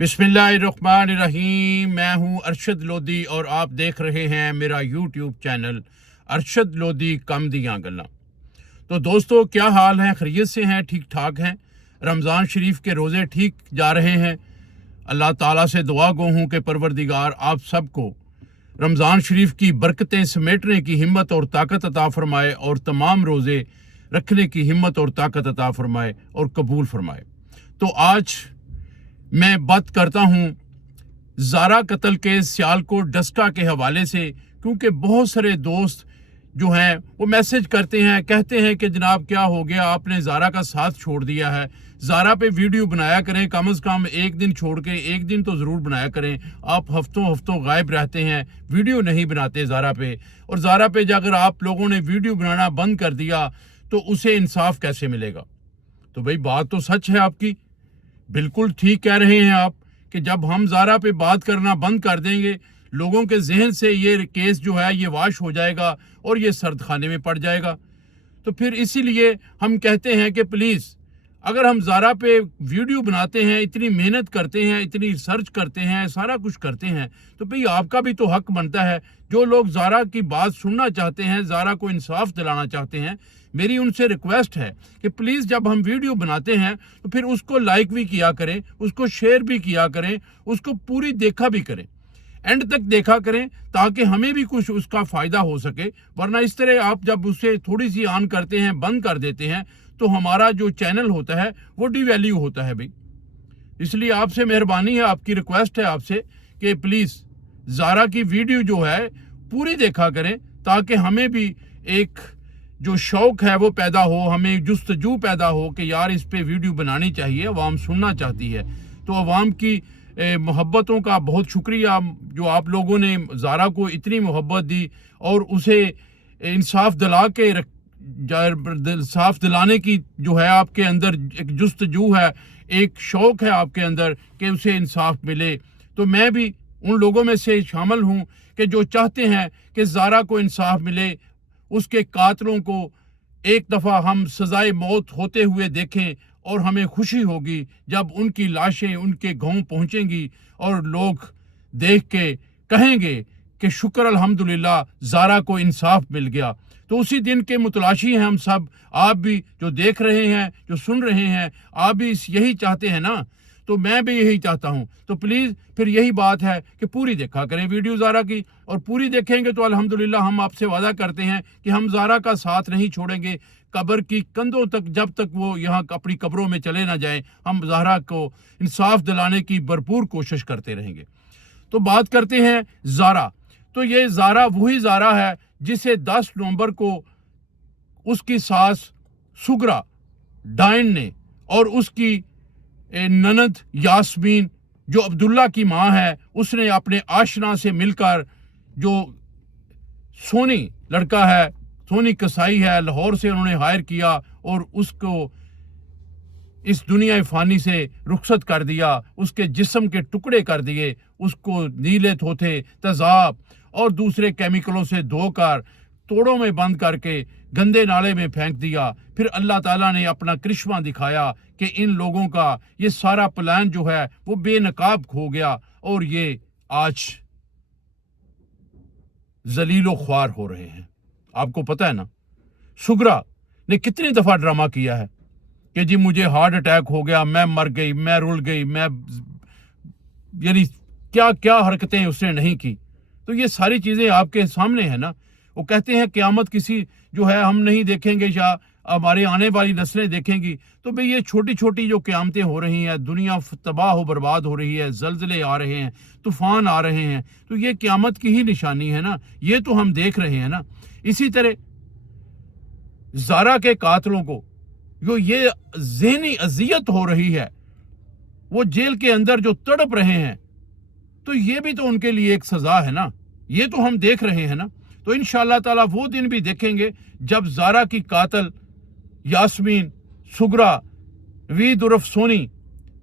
बिस्मिल्लाहिर्रहमानिर्रहीम। मैं हूं अरशद लोधी और आप देख रहे हैं मेरा यूट्यूब चैनल अरशद लोधी कम दियां गल्लां। तो दोस्तों, क्या हाल है? खैरियत से हैं? ठीक ठाक हैं? रमज़ान शरीफ के रोज़े ठीक जा रहे हैं? अल्लाह ताला से दुआ गो हूँ कि परवरदिगार आप सबको रमज़ान शरीफ की बरकतें समेटने की हिम्मत और ताकत अता फरमाए और तमाम रोज़े रखने की हिम्मत और ताकत अता फरमाए और कबूल फरमाए। तो आज मैं बात करता हूँ ज़ारा कत्ल के सियालकोट डस्का के हवाले से, क्योंकि बहुत सारे दोस्त जो हैं वो मैसेज करते हैं, कहते हैं कि जनाब क्या हो गया, आपने ज़ारा का साथ छोड़ दिया है। ज़ारा पे वीडियो बनाया करें, कम से कम एक दिन छोड़ के एक दिन तो ज़रूर बनाया करें। आप हफ्तों हफ्तों गायब रहते हैं, वीडियो नहीं बनाते ज़ारा पे। और ज़ारा पे अगर आप लोगों ने वीडियो बनाना बंद कर दिया तो उसे इंसाफ कैसे मिलेगा? तो भाई बात तो सच है आपकी, बिल्कुल ठीक कह रहे हैं आप कि जब हम ज़ारा पे बात करना बंद कर देंगे, लोगों के जहन से ये केस जो है ये वाश हो जाएगा और ये सर्द खाने में पड़ जाएगा। तो फिर इसीलिए हम कहते हैं कि प्लीज़, अगर हम ज़ारा पे वीडियो बनाते हैं, इतनी मेहनत करते हैं, इतनी रिसर्च करते हैं, सारा कुछ करते हैं, तो भाई आपका भी तो हक बनता है। जो लोग ज़ारा की बात सुनना चाहते हैं, ज़ारा को इंसाफ दिलाना चाहते हैं, मेरी उनसे रिक्वेस्ट है कि प्लीज़ जब हम वीडियो बनाते हैं तो फिर उसको लाइक भी किया करें, उसको शेयर भी किया करें, उसको पूरी देखा भी करें, एंड तक देखा करें, ताकि हमें भी कुछ उसका फ़ायदा हो सके। वरना इस तरह आप जब उसे थोड़ी सी ऑन करते हैं, बंद कर देते हैं, तो हमारा जो चैनल होता है वो डिवैल्यू होता है भाई। इसलिए आपसे मेहरबानी है, आपकी रिक्वेस्ट है आपसे कि प्लीज़ ज़ारा की वीडियो जो है पूरी देखा करें, ताकि हमें भी एक जो शौक़ है वो पैदा हो, हमें जुस्तजू पैदा हो कि यार इस पे वीडियो बनानी चाहिए, अवाम सुनना चाहती है। तो अवाम की मोहब्बतों का बहुत शुक्रिया जो आप लोगों ने ज़ारा को इतनी मोहब्बत दी और उसे इंसाफ दिला के इंसाफ दिलाने की जो है आपके अंदर एक जुस्तजू है, एक शौक़ है आपके अंदर कि उसे इंसाफ मिले। तो मैं भी उन लोगों में से शामिल हूँ कि जो चाहते हैं कि ज़ारा को इंसाफ मिले, उसके कातलों को एक दफ़ा हम सज़ाए मौत होते हुए देखें, और हमें खुशी होगी जब उनकी लाशें उनके गांव पहुंचेंगी और लोग देख के कहेंगे कि शुक्र अल्हम्दुलिल्लाह ज़ारा को इंसाफ मिल गया। तो उसी दिन के मुतलाशी हैं हम सब। आप भी जो देख रहे हैं, जो सुन रहे हैं, आप भी यही चाहते हैं ना? तो मैं भी यही चाहता हूं। तो प्लीज़ फिर यही बात है कि पूरी देखा करें वीडियो ज़ारा की, और पूरी देखेंगे तो अल्हम्दुलिल्लाह हम आपसे वादा करते हैं कि हम ज़ारा का साथ नहीं छोड़ेंगे। कब्र की कंधों तक, जब तक वो यहाँ अपनी कब्रों में चले ना जाएं, हम ज़ारा को इंसाफ दिलाने की भरपूर कोशिश करते रहेंगे। तो बात करते हैं ज़ारा। तो ये ज़ारा वही ज़ारा है जिसे 10 नवंबर को उसकी सास सुगरा डाइन ने और उसकी ननद यास्मीन जो अब्दुल्ला की माँ है, उसने अपने आशना से मिलकर, जो सोनी लड़का है, सोनी कसाई है, लाहौर से उन्होंने हायर किया और उसको इस दुनिया फ़ानी से रुखसत कर दिया, उसके जिस्म के टुकड़े कर दिए, उसको नीले थोथे, तेज़ाब और दूसरे केमिकलों से धोकर तोड़ों में बंद करके गंदे नाले में फेंक दिया। फिर अल्लाह ताला ने अपना करिश्मा दिखाया कि इन लोगों का ये सारा प्लान जो है वो बेनकाब हो गया और ये आज जलीलो ख्वार हो रहे हैं। आपको पता है ना, सुगरा ने कितनी दफ़ा ड्रामा किया है कि जी मुझे हार्ट अटैक हो गया, मैं मर गई, मैं रुल गई, मैं यानी क्या क्या हरकतें उसने नहीं की। तो ये सारी चीज़ें आपके सामने है ना। वो कहते हैं क़यामत किसी जो है हम नहीं देखेंगे या हमारे आने वाली नस्लें देखेंगी। तो भाई ये छोटी छोटी जो क़यामतें हो रही हैं, दुनिया तबाह हो बर्बाद हो रही है, ज़लज़ले आ रहे हैं, तूफ़ान आ रहे हैं, तो ये क़यामत की ही निशानी है ना, ये तो हम देख रहे हैं ना। इसी तरह ज़ारा के कातलों को जो ये ज़हनी अज़ियत हो रही है, वो जेल के अंदर जो तड़प रहे हैं, तो ये भी तो उनके लिए एक सज़ा है ना, ये तो हम देख रहे हैं ना। तो इंशाअल्लाह ताला वो दिन भी देखेंगे जब ज़ारा की कातल यास्मीन, सुगरा, वीद उर्फ सोनी,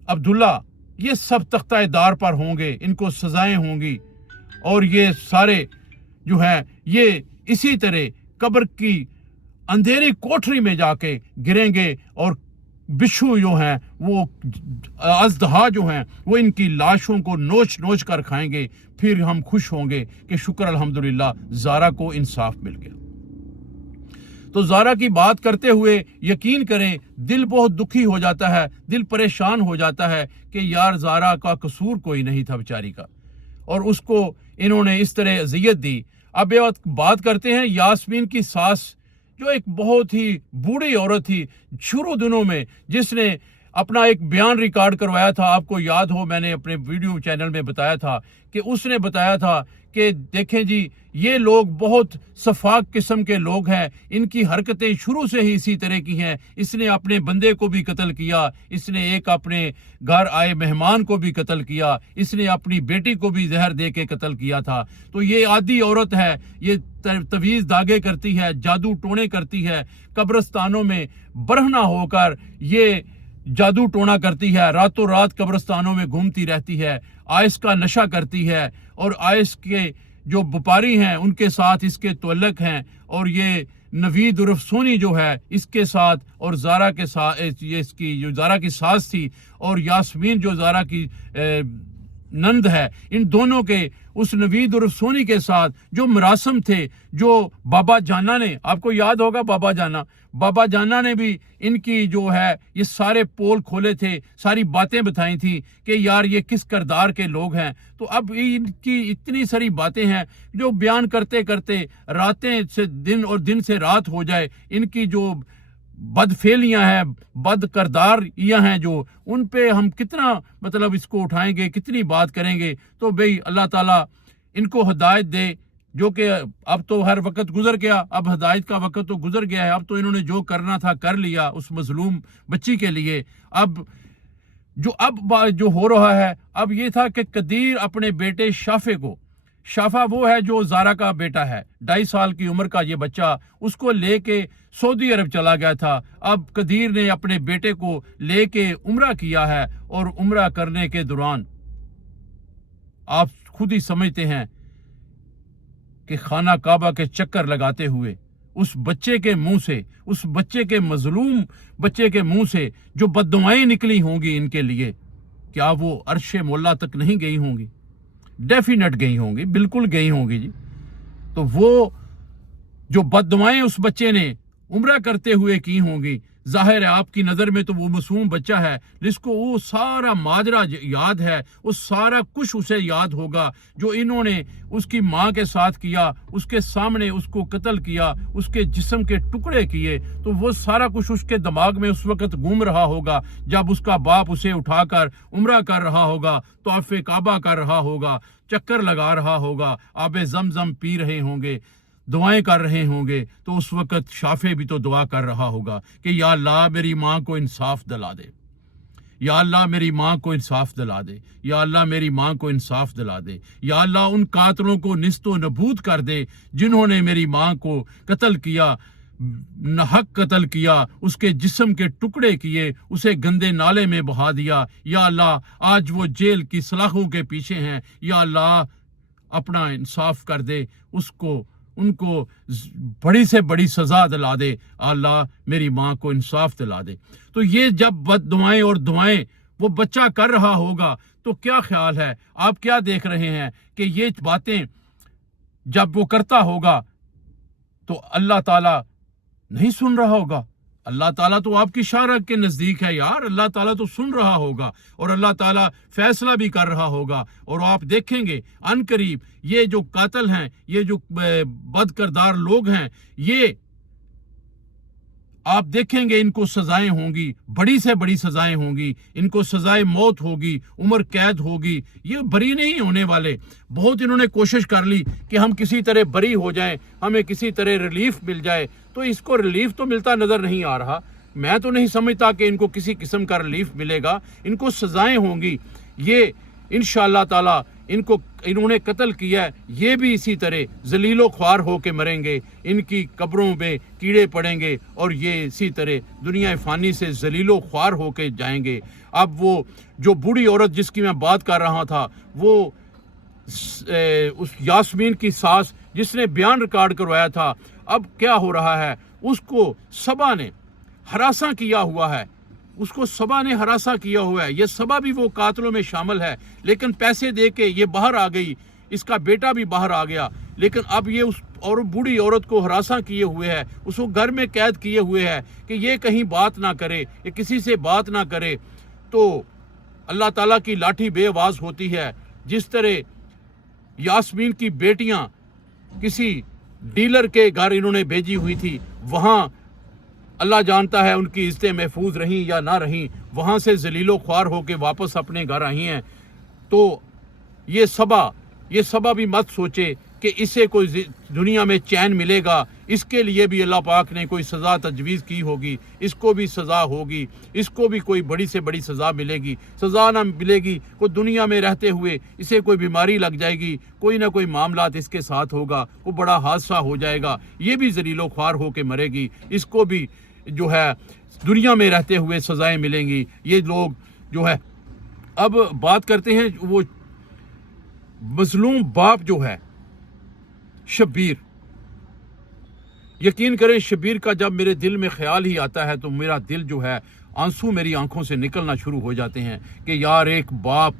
अब्दुल्ला, ये सब तख्ता-ए-दार पर होंगे, इनको सज़ाएं होंगी और ये सारे जो हैं ये इसी तरह कब्र की अंधेरी कोठरी में जाके गिरेंगे और बिच्छू जो हैं, वो अजदहा जो हैं, वो इनकी लाशों को नोच नोच कर खाएंगे। फिर हम खुश होंगे कि शुक्र अल्हम्दुलिल्लाह ज़ारा को इंसाफ मिल गया। तो ज़ारा की बात करते हुए यकीन करें दिल बहुत दुखी हो जाता है, दिल परेशान हो जाता है कि यार ज़ारा का कसूर कोई नहीं था बेचारी का, और उसको इन्होंने इस तरह अजियत दी। अब ये बात करते हैं यास्मीन की सास, जो एक बहुत ही बूढ़ी औरत थी शुरू दिनों में, जिसने अपना एक बयान रिकॉर्ड करवाया था। आपको याद हो, मैंने अपने वीडियो चैनल में बताया था कि उसने बताया था कि देखें जी, ये लोग बहुत सफाक किस्म के लोग हैं, इनकी हरकतें शुरू से ही इसी तरह की हैं। इसने अपने बंदे को भी कत्ल किया, इसने एक अपने घर आए मेहमान को भी कत्ल किया, इसने अपनी बेटी को भी जहर दे के कत्ल किया था। तो ये आदी औरत है, ये तवीज़ दागे करती है, जादू टोने करती है, कब्रिस्तानों में बरहना होकर ये जादू टोना करती है, रातों रात कब्रिस्तानों में घूमती रहती है, आइस का नशा करती है, और आइस के जो व्यापारी हैं उनके साथ इसके तल्लुक हैं। और ये नवीद उर्फ सोनी जो है इसके साथ, और ज़ारा के साथ, ये इसकी जो ज़ारा की सास थी, और यास्मीन जो ज़ारा की नंद है, इन दोनों के उस नवीद उर्फ सोनी के साथ जो मरासम थे, जो बाबा जाना ने, आपको याद होगा बाबा जाना ने भी इनकी जो है ये सारे पोल खोले थे, सारी बातें बताई थी कि यार ये किस किरदार के लोग हैं। तो अब इनकी इतनी सारी बातें हैं जो बयान करते करते रातें से दिन और दिन से रात हो जाए। इनकी जो बदफेलियां हैं, बद करदारियां हैं, जो उन पे हम कितना मतलब इसको उठाएंगे, कितनी बात करेंगे। तो भाई अल्लाह ताला इनको हिदायत दे, जो कि अब तो हर वक्त गुजर गया, अब हिदायत का वक्त तो गुजर गया है। अब तो इन्होंने जो करना था कर लिया उस मजलूम बच्ची के लिए। अब जो हो रहा है, अब ये था कि कदीर अपने बेटे शाफा वो है जो ज़ारा का बेटा है, 2.5 साल की उम्र का ये बच्चा, उसको लेके सऊदी अरब चला गया था। अब कदीर ने अपने बेटे को लेके उम्रा किया है, और उम्रा करने के दौरान आप खुद ही समझते हैं कि खाना काबा के चक्कर लगाते हुए उस बच्चे के मुंह से, उस बच्चे के मजलूम बच्चे के मुंह से जो बद्दुआएं निकली होंगी इनके लिए, क्या वो अर्शे मौला तक नहीं गई होंगी? डेफिनेट गई होंगी, बिल्कुल गई होंगी जी। तो वो जो बद्दुआएं उस बच्चे ने उम्रा करते हुए की होंगी, जाहिर है आपकी नज़र में तो वो मासूम बच्चा है जिसको वो सारा माजरा याद है, वो सारा कुछ उसे याद होगा जो इन्होंने उसकी माँ के साथ किया, उसके सामने उसको कत्ल किया, उसके जिस्म के टुकड़े किए। तो वो सारा कुछ उसके दिमाग में उस वक्त घूम रहा होगा जब उसका बाप उसे उठाकर उम्रा कर रहा होगा, तौफ़े काबा कर रहा होगा, चक्कर लगा रहा होगा, आबे ज़मज़म पी रहे होंगे, दुआएं कर रहे होंगे। तो उस वक्त शाफे भी तो दुआ कर रहा होगा कि या अल्लाह मेरी माँ को इंसाफ दिला दे, या अल्लाह मेरी माँ को इंसाफ दिला दे, या अल्लाह मेरी माँ को इंसाफ दिला दे, या अल्लाह उन कातलों को निस्तो नबूद कर दे जिन्होंने मेरी माँ को कत्ल किया, नाहक कत्ल किया, उसके जिस्म के टुकड़े किए, उसे गंदे नाले में बहा दिया। या अल्लाह आज वो जेल की सलाखों के पीछे हैं, या अल्लाह अपना इंसाफ कर दे, उनको बड़ी से बड़ी सज़ा दिला दे, अल्लाह मेरी माँ को इंसाफ दिला दे। तो ये जब बद्दुआएं और दुआएं वो बच्चा कर रहा होगा तो क्या ख्याल है, आप क्या देख रहे हैं कि ये बातें जब वो करता होगा तो अल्लाह ताला नहीं सुन रहा होगा? अल्लाह ताला तो आपकी शारक के नज़दीक है यार, अल्लाह ताला तो सुन रहा होगा और अल्लाह ताला फैसला भी कर रहा होगा। और आप देखेंगे अनकरीब ये जो कातिल हैं, ये जो बदकिरदार लोग हैं, ये आप देखेंगे इनको सजाएं होंगी, बड़ी से बड़ी सजाएं होंगी, इनको सजाए मौत होगी, उम्र कैद होगी, ये बरी नहीं होने वाले। बहुत इन्होंने कोशिश कर ली कि हम किसी तरह बरी हो जाएं, हमें किसी तरह रिलीफ मिल जाए, तो इसको रिलीफ तो मिलता नज़र नहीं आ रहा। मैं तो नहीं समझता कि इनको किसी किस्म का रिलीफ मिलेगा। इनको सजाएं होंगी, ये इंशाअल्लाह ताला इन्होंने कत्ल किया है, ये भी इसी तरह जलीलो ख्वार होके मरेंगे, इनकी कब्रों में कीड़े पड़ेंगे और ये इसी तरह दुनिया फ़ानी से जलीलो ख्वार होके जाएंगे। अब वो जो बूढ़ी औरत जिसकी मैं बात कर रहा था, वो उस यास्मीन की सास जिसने बयान रिकॉर्ड करवाया था, अब क्या हो रहा है, उसको सबा ने हरासा किया हुआ है, उसको सबा ने हरासा किया हुआ है। ये सबा भी वो कातलों में शामिल है, लेकिन पैसे दे के ये बाहर आ गई, इसका बेटा भी बाहर आ गया, लेकिन अब ये उस और बूढ़ी औरत को हरासा किए हुए है, उसको घर में कैद किए हुए है कि ये कहीं बात ना करे, ये किसी से बात ना करे। तो अल्लाह ताला की लाठी बेआवाज़ होती है। जिस तरह यास्मीन की बेटियां किसी डीलर के घर इन्होंने भेजी हुई थी, वहाँ अल्लाह जानता है उनकी इज्जतें महफूज रहीं या ना रहीं, वहाँ से जलीलो ख्वार होकर वापस अपने घर आई हैं। तो ये सबा भी मत सोचे कि इससे कोई दुनिया में चैन मिलेगा। इसके लिए भी अल्लाह पाक ने कोई सज़ा तजवीज़ की होगी, इसको भी सज़ा होगी, इसको भी कोई बड़ी से बड़ी सज़ा मिलेगी। सज़ा ना मिलेगी, कोई दुनिया में रहते हुए इसे कोई बीमारी लग जाएगी, कोई ना कोई मामलात इसके साथ होगा, वो बड़ा हादसा हो जाएगा, ये भी जलीलो ख्वार होकर मरेगी, इसको भी जो है दुनिया में रहते हुए सज़ाएँ मिलेंगी। ये लोग जो है, अब बात करते हैं वो मजलूम बाप जो है शब्बीर। यकीन करें, शब्बीर का जब मेरे दिल में ख्याल ही आता है तो मेरा दिल जो है, आंसू मेरी आंखों से निकलना शुरू हो जाते हैं कि यार एक बाप,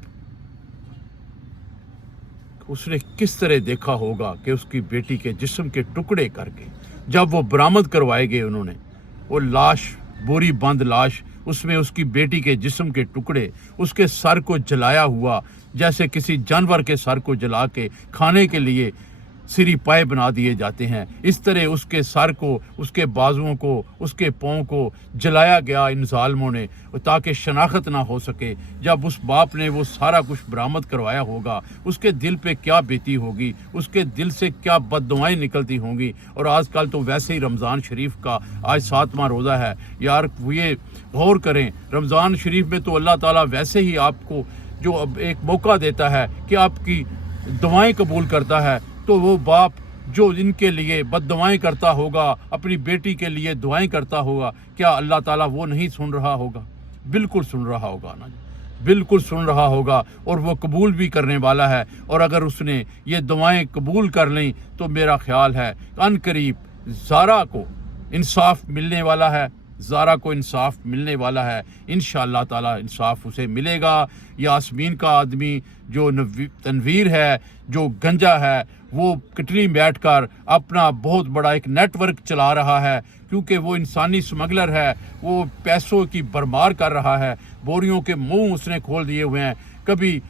उसने किस तरह देखा होगा कि उसकी बेटी के जिस्म के टुकड़े करके जब वो बरामद करवाए गए, उन्होंने वो लाश, बोरी बंद लाश, उसमें उसकी बेटी के जिस्म के टुकड़े, उसके सर को जलाया हुआ, जैसे किसी जानवर के सर को जला के खाने के लिए सिरी पाए बना दिए जाते हैं, इस तरह उसके सर को, उसके बाजुओं को, उसके पाँव को जलाया गया इन ज़ालिमों ने, ताकि शनाख्त ना हो सके। जब उस बाप ने वो सारा कुछ बरामद करवाया होगा, उसके दिल पे क्या बीती होगी, उसके दिल से क्या बद्दुआएं निकलती होंगी। और आजकल तो वैसे ही रमज़ान शरीफ का आज 7वां रोज़ा है। यार ये गौर करें, रमज़ान शरीफ में तो अल्लाह ताला वैसे ही आपको जो अब एक मौका देता है कि आपकी दुआएं कबूल करता है, तो वो बाप जो इनके लिए बद्दुआएं करता होगा, अपनी बेटी के लिए दुआएं करता होगा, क्या अल्लाह ताला वो नहीं सुन रहा होगा? बिल्कुल सुन रहा होगा ना, बिल्कुल सुन रहा होगा, और वो कबूल भी करने वाला है। और अगर उसने ये दुआएं कबूल कर लीं तो मेरा ख्याल है अनकरीब ज़ारा को इंसाफ मिलने वाला है, ज़ारा को इंसाफ मिलने वाला है। इंशाअल्लाह ताला इंसाफ उसे मिलेगा। यास्मीन का आदमी जो तनवीर है, जो गंजा है, वो कटरी में बैठकर अपना बहुत बड़ा एक नेटवर्क चला रहा है, क्योंकि वो इंसानी स्मगलर है, वो पैसों की भरमार कर रहा है, बोरियों के मुंह उसने खोल दिए हुए हैं। कभी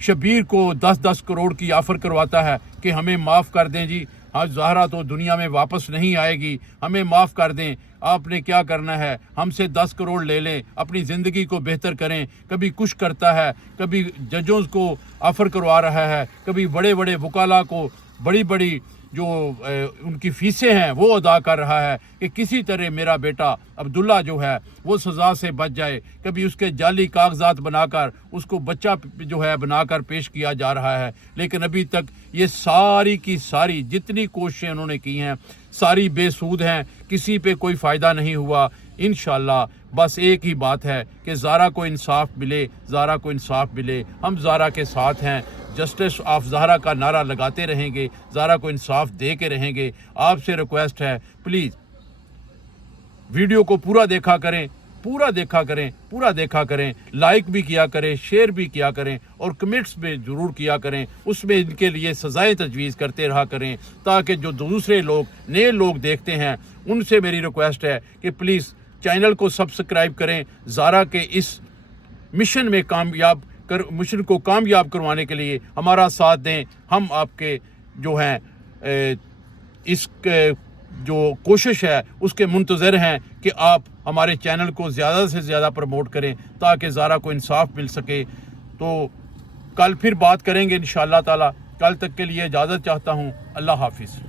शब्बीर को 10-10 करोड़ की ऑफ़र करवाता है कि हमें माफ़ कर दें जी, आज ज़हरा तो दुनिया में वापस नहीं आएगी, हमें माफ़ कर दें, आपने क्या करना है, हमसे 10 करोड़ ले लें, अपनी ज़िंदगी को बेहतर करें। कभी कुछ करता है, कभी जजों को ऑफ़र करवा रहा है, कभी बड़े बड़े वकाला को बड़ी बड़ी जो उनकी फ़ीसें हैं वो अदा कर रहा है कि किसी तरह मेरा बेटा अब्दुल्ला जो है वो सज़ा से बच जाए। कभी उसके जाली कागजात बनाकर उसको बच्चा जो है बनाकर पेश किया जा रहा है, लेकिन अभी तक ये सारी की सारी जितनी कोशिशें उन्होंने की हैं सारी बेसूद हैं, किसी पे कोई फ़ायदा नहीं हुआ। इंशाअल्लाह बस एक ही बात है कि ज़ारा को इंसाफ मिले, ज़ारा को इंसाफ मिले। हम ज़ारा के साथ हैं, जस्टिस ऑफ ज़ारा का नारा लगाते रहेंगे, ज़ारा को इंसाफ दे के रहेंगे। आपसे रिक्वेस्ट है, प्लीज़ वीडियो को पूरा देखा करें, पूरा देखा करें, लाइक भी किया करें, शेयर भी किया करें, और कमेंट्स में ज़रूर किया करें, उसमें इनके लिए सज़ाएं तजवीज़ करते रहा करें, ताकि जो दूसरे लोग नए लोग देखते हैं उनसे मेरी रिक्वेस्ट है कि प्लीज़ चैनल को सब्सक्राइब करें। ज़ारा के इस मिशन को कामयाब करवाने के लिए हमारा साथ दें। हम आपके जो हैं इस जो कोशिश है उसके मुंतज़र हैं कि आप हमारे चैनल को ज़्यादा से ज़्यादा प्रमोट करें ताकि ज़ारा को इंसाफ मिल सके। तो कल फिर बात करेंगे इंशाअल्लाह ताला। कल तक के लिए इजाज़त चाहता हूँ। अल्लाह हाफिज़।